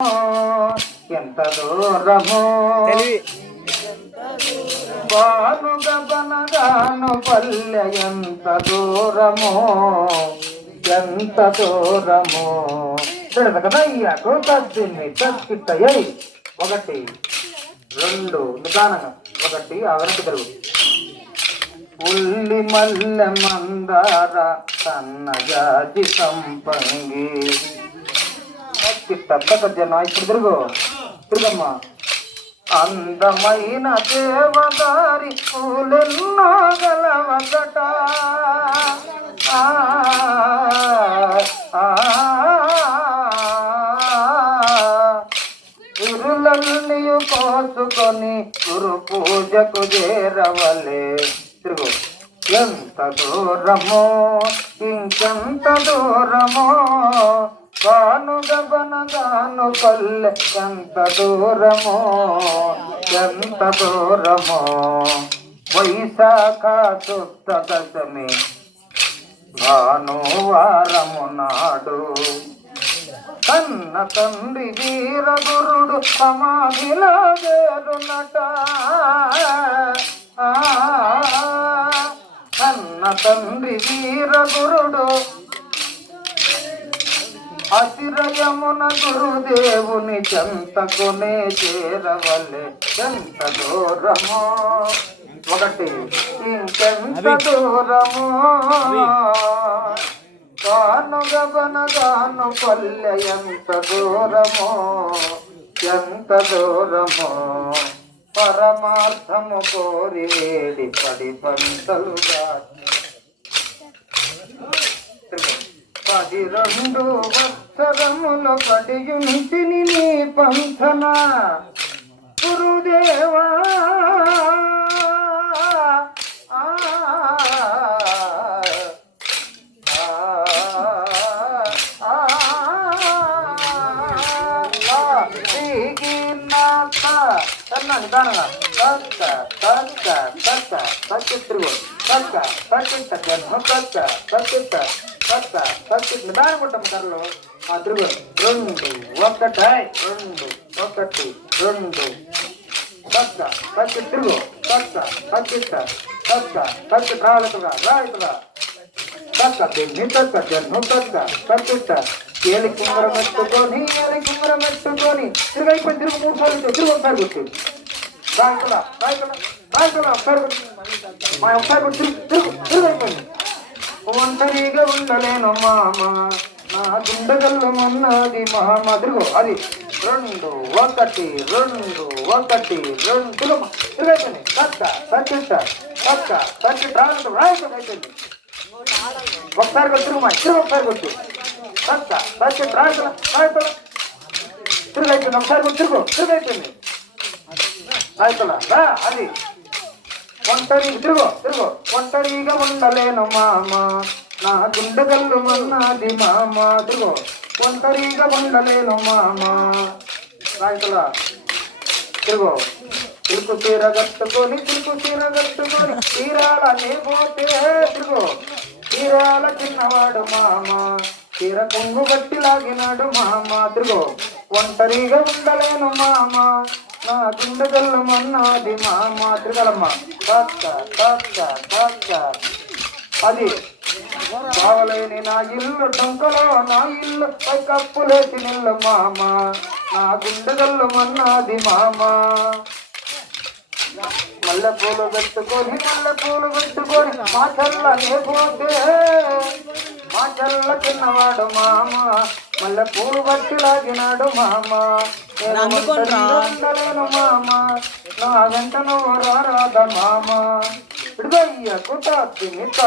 ఎంత దూరమో బాను గగనగాను పల్లె ఎంత దూరమో ఎంత దూరమో కదయ్యాకు తద్దిన్ని తప్పిట్టయ్యి 1 2 నిదానంగా 1 అవరకు తెలుగు ఉల్లి మల్లె మందార సన్నజాజి సంపంగి జన ఇప్పుడు తిరుగమ్మా అందమైన దేవదారి పూలెన్నో గలవగట ఇరులన్నీయు కోసుకొని గురు పూజకు చేరవలే తిరుగు ఎంత దూరమో ఇంకెంత దూరమో గాను గగనగాను పల్లె ఎంత దూరమో ఎంత దూరమో వైశాఖ శుద్ధ దశమి భానువారము నాడు కన్న తండ్రి వీరగురుడు సమాధిలో చేరునట కన్న తండ్రి వీరగురుడు అతిరయమున గురుదేవుని చెంతకునే చేరవలే ఎంత దూరమో 1 ఇంకెంత దూరమో గాను గగనగాను పల్లె ఎంత దూరమో ఎంత దూరమో పరమార్థము కోరి వేడి పడి పంటలుగా 12 వత్సరములు పడియుంటిని నీ పంథన గురుదేవా నిదానంగా నిదానం కొట్టం కర్రలో తిరుగు 2 1 2 తిరుగు రాలుతుగా ఏలి కుంగరం ఎత్తుకొని తిరుగైపోయి తిరుగు 3 సార్లు తిరుగు ఒకసారి కొట్టు తిరుగైపోయింది ఒంటరిగా ఉండలేను మామ నా గుండెగల్లు మన్నది మామ తిరుగు అది 2 1 తిరుగైపోయింది రాయిపోయింది ఒకసారి తిరుగు మా తిరుగు ఒకసారి కొట్టు తిరుగైపోయింది ఒకసారి తిరుగైపోయింది రా అది ఒంటరిగా ఉండలేను మామ నా గుండెగల్లు మన్నది మామ తిరుగు ఒంటరిగా ఉండలేను మామ రాయితలా తిరుగు తిరుగు చీర కట్టుకొని తీరాలనే పోతే తిరుగు తీరాల చిన్నవాడు మామ తీర కొంగు గట్టి లాగినాడు మామ తిరుగు ఒంటరిగా ఉండలేను మామ నా గుండెగల్లు మన్నది మామ తిరగలమ్మ అది కావలేని నా ఇల్లు డొంకలో నా ఇల్లు కప్పులేసి నిల్లు మామ నా గుండెగల్లు మన్నది మామ మల్లె పూలు పెట్టుకొని మా చల్లనే పోతే మా చల్ల చిన్నవాడు మామ మల్లె పూలు బట్టి లాగినాడు మామ ఉండలేను మామ నా వెంట నువ్వు రారాద మామ ఇడుగయ్య కుట తిమిత